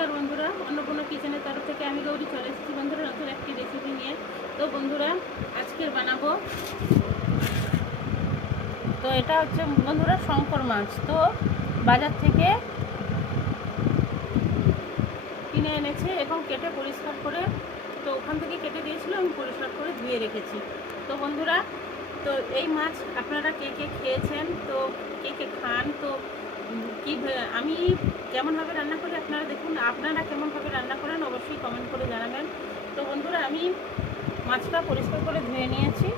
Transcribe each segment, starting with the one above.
নমস্কার বন্ধুরা, অন্নপূর্ণা কিচেনের তরফ থেকে আমি গৌরী চলে এসেছি বন্ধুরা নতুন একটি রেসিপি নিয়ে। তো বন্ধুরা আজকের বানাবো, তো এটা হচ্ছে বন্ধুরা শঙ্কর মাছ। তো বাজার থেকে কিনে এনেছে এবং কেটে পরিষ্কার করে, তো ওখান থেকে কেটে দিয়েছিল, আমি পরিষ্কার করে ধুয়ে রেখেছি। তো বন্ধুরা, তো এই মাছ আপনারা কে কে খেয়েছেন, তো কে কে খান, তো কি আমি কেমনভাবে রান্না করি আপনারা দেখুন। আপনারা কেমনভাবে রান্না করেন অবশ্যই কমেন্ট করে জানাবেন। তো বন্ধুরা আমি মাছটা পরিষ্কার করে ধুয়ে নিয়েছি।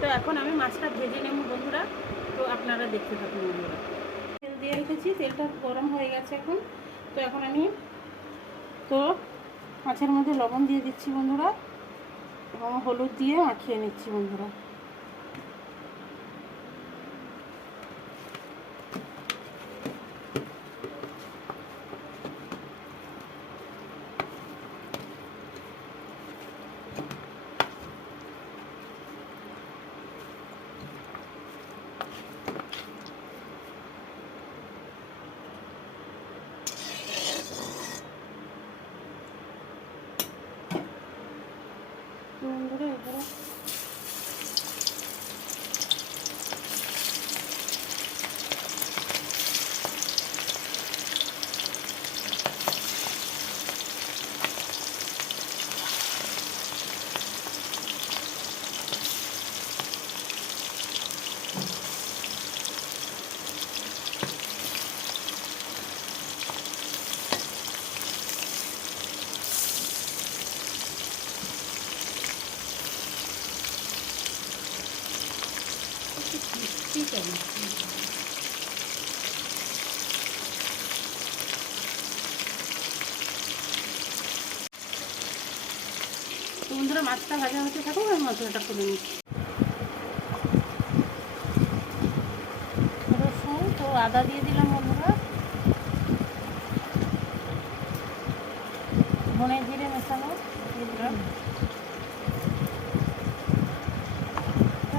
তো এখন আমি মাছটা ভেজে নেব বন্ধুরা। তো আপনারা দেখতে থাকুন বন্ধুরা। তেল দিয়ে রেখেছি, তেলটা গরম হয়ে গেছে এখন। তো এখন আমি মাছের মধ্যে লবণ দিয়ে দিচ্ছি বন্ধুরা এবং হলুদ দিয়ে মাখিয়ে নিচ্ছি বন্ধুরা। বন্ধুরা এবারে ঠিক আছে। বন্ধুরা মাছটা ভাজা হতে থাকুক, আমি মশলাটা করে নিচ্ছি। রসুন তো আদা দিয়ে দিলাম বন্ধুরা, ধনে জিরে মেশানো দিয়ে দিলাম,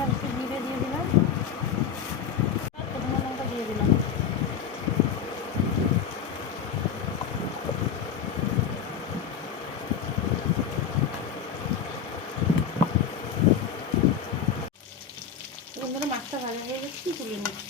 একটু জিরে দিয়ে দিলাম, শুকনো লঙ্কা দিয়ে দিলাম। বন্ধুরা মাছটা ভাজা হয়ে গেছে, তুলে নিচ্ছি।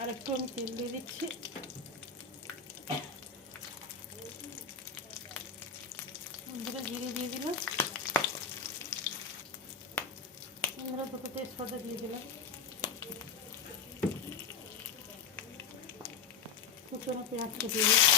আর একটু আমি তেল দিয়ে দিচ্ছি। বন্ধুরা জিরে দিয়ে দিলাম, বন্ধুরা দুটো তেজপাতা দিয়ে দিলাম, কুচনো পেঁয়াজটা দিয়ে দিলাম।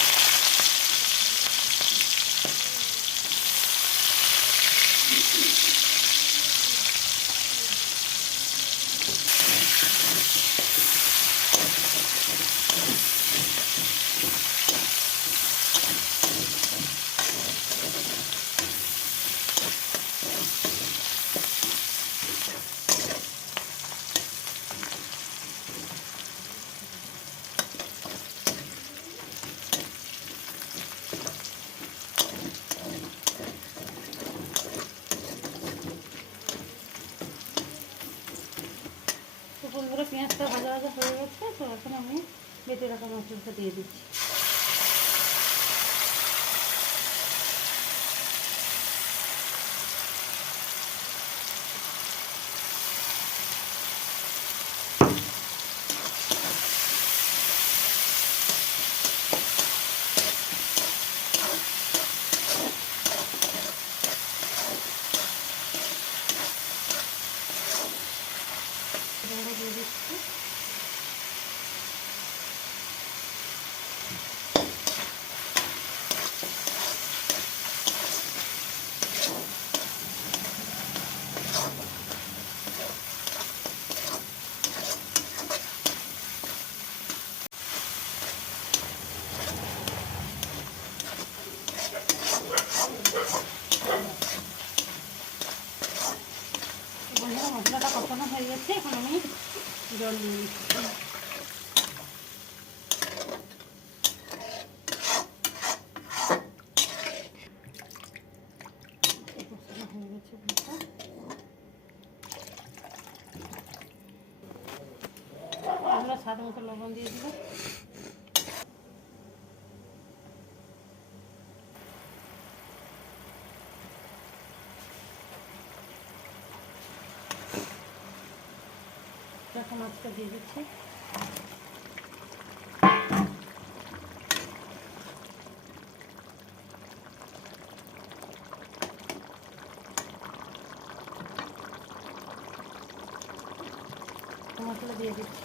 তো বন্ধুরা পেঁয়াজটা ভাজা ভাজা হয়ে গেছে। তো এখন আমি বেটে রাখা মশলাটা দিয়ে দিচ্ছি। দিয়ে দিচ্ছি। মশলাটা কষানো হয়ে গেছে, এখন আমি জল দিয়ে দিচ্ছি। কষানো হয়ে গেছে ভাতটা। আমরা স্বাদ মতো লবণ দিয়ে দিব। এখন মাছটা দিয়ে দিচ্ছি। মশলা দিয়ে দিচ্ছি।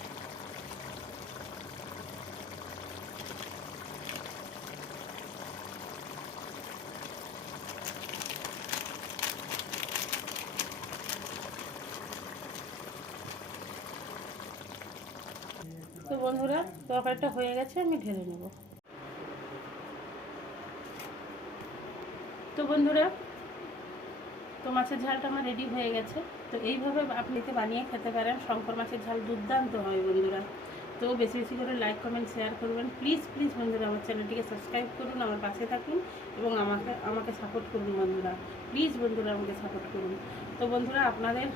তো বন্ধুরা তরকারিটা হয়ে গেছে, আমি ঢেলে নেব। তো বন্ধুরা তো মাছের ঝালটা আমার রেডি হয়ে গেছে। তো এইভাবে আপনি বানিয়ে খেতে পারেন। শঙ্কর মাছের ঝাল দুর্দান্ত হয় বন্ধুরা। তো বেশি বেশি করে লাইক কমেন্ট শেয়ার করবেন প্লিজ প্লিজ বন্ধুরা। আমার চ্যানেলটিকে সাবস্ক্রাইব করুন, আমার পাশে থাকুন এবং আমাকে সাপোর্ট করুন বন্ধুরা। প্লিজ বন্ধুরা আমাকে সাপোর্ট করুন। তো বন্ধুরা আপনাদের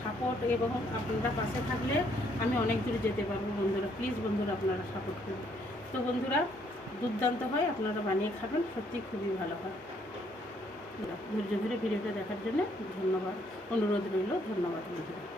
সাপোর্ট এবং আপনারা পাশে থাকলে আমি অনেক দূরে যেতে পারবো বন্ধুরা। প্লিজ বন্ধুরা আপনারা সাপোর্ট করুন। তো বন্ধুরা দুর্দান্ত হয়, আপনারা বানিয়ে খাবেন, সত্যি খুবই ভালো হয়। ধৈর্য ধরে ভিডিওটা দেখার জন্য ধন্যবাদ, অনুরোধ রইল। ধন্যবাদ বন্ধুরা।